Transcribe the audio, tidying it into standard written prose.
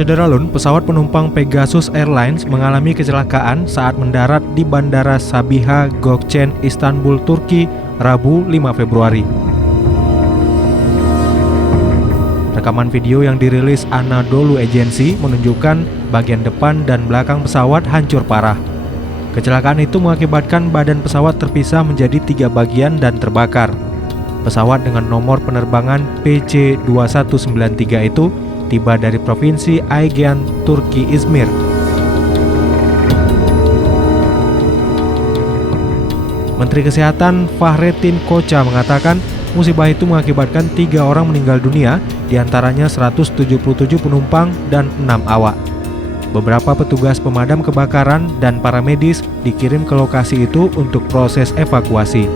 Syederalun, pesawat penumpang Pegasus Airlines mengalami kecelakaan saat mendarat di Bandara Sabiha Gökçen, Istanbul, Turki, Rabu 5 Februari. Rekaman video yang dirilis Anadolu Agency menunjukkan bagian depan dan belakang pesawat hancur parah. Kecelakaan itu mengakibatkan badan pesawat terpisah menjadi 3 bagian dan terbakar. Pesawat dengan nomor penerbangan PC2193 itu tiba dari provinsi Aegean, Turki, Izmir. Menteri Kesehatan Fahrettin Koca mengatakan musibah itu mengakibatkan 3 orang meninggal dunia, diantaranya 177 penumpang dan 6 awak. Beberapa petugas pemadam kebakaran dan para medis dikirim ke lokasi itu untuk proses evakuasi.